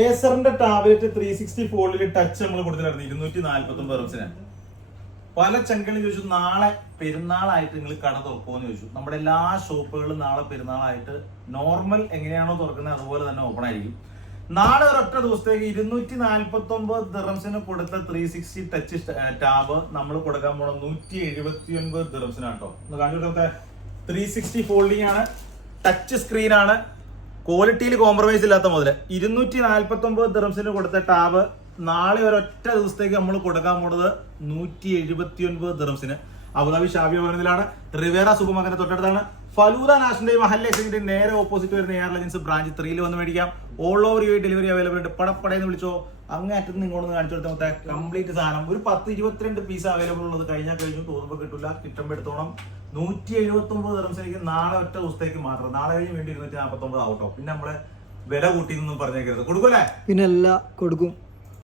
ഏസറിന്റെ tablet 360 ഫോൾഡിൽ touch നമ്മൾ കൊടുത്തിട്ടുണ്ടായിരുന്നു 249 റംസിന്. പല ചങ്കളും ചോദിച്ചു നാളെ പെരുന്നാളായിട്ട് നിങ്ങൾ കട തുറക്കുമെന്ന് ചോദിച്ചു. നമ്മുടെ എല്ലാ ഷോപ്പുകളും നാളെ പെരുന്നാളായിട്ട് നോർമൽ എങ്ങനെയാണോ തുറക്കുന്നത് അതുപോലെ തന്നെ ഓപ്പൺ ആയിരിക്കും. നാളെ ഒരൊറ്റ ദിവസത്തേക്ക് 249 ദിറംസിന് കൊടുത്ത 360 ടച്ച് ടാബ് നമ്മൾ കൊടുക്കാൻ പോണ 179 ദിറംസിനാണ് കേട്ടോ. കാണിച്ചിട്ടൊക്കെ 360 ഫോൾഡിംഗ് ആണ്, ടച്ച് സ്ക്രീൻ ആണ്, ക്വാളിറ്റിയിൽ കോംപ്രമൈസ് ഇല്ലാത്ത മുതൽ 249 ദിറംസിന് കൊടുത്ത ടാബ് നാളെ ഒരൊറ്റ ദിവസത്തേക്ക് നമ്മൾ കൊടുക്കാൻ പോണത് 179 ദിറംസിന്. അബുദാബി ഷാബിയ ഭവനത്തിലാണ്, റിവേറ സൂപ്പർ മാർക്കറ്റ് തൊട്ടടുത്താണ്. ഫലൂദ നാഷണൽ മഹൽ എക്സിന്റെ നേരെ ഓപ്പോസിറ്റ് വരുന്ന എയർ ലൈൻസ് ബ്രാഞ്ച് 3 വന്ന് മേടിക്കാം. All over you delivery available ഉണ്ട്. പടപ്പടയെന്ന് വിളിച്ചോ, അങ്ങേ അറ്റത്ത് നിങ്ങളൊന്ന് കാണിച്ചു കൊടുത്താൽ മൊത്തം കംപ്ലീറ്റ് സാധനം ഒരു 10-22 പീസ് അവൈലബിൾ ഉള്ളത്. കഴിഞ്ഞാൽ കഴിഞ്ഞു, തോന്നുമ്പോൾ കിട്ടില്ല, കിട്ടുമ്പോൾ എടുത്തോണം. 179 ദിറംസിലേക്ക് നാളെ ഒറ്റ ദിവസത്തേക്ക് മാത്രം. നാളെ കഴിഞ്ഞ് വേണ്ടി 249 ആവട്ടോ. പിന്നെ നമ്മളെ വില കൂട്ടിയെന്നൊന്നും പറഞ്ഞേക്കരുത്. കൊടുക്കൂലേ? പിന്നെ എല്ലാം കൊടുക്കും.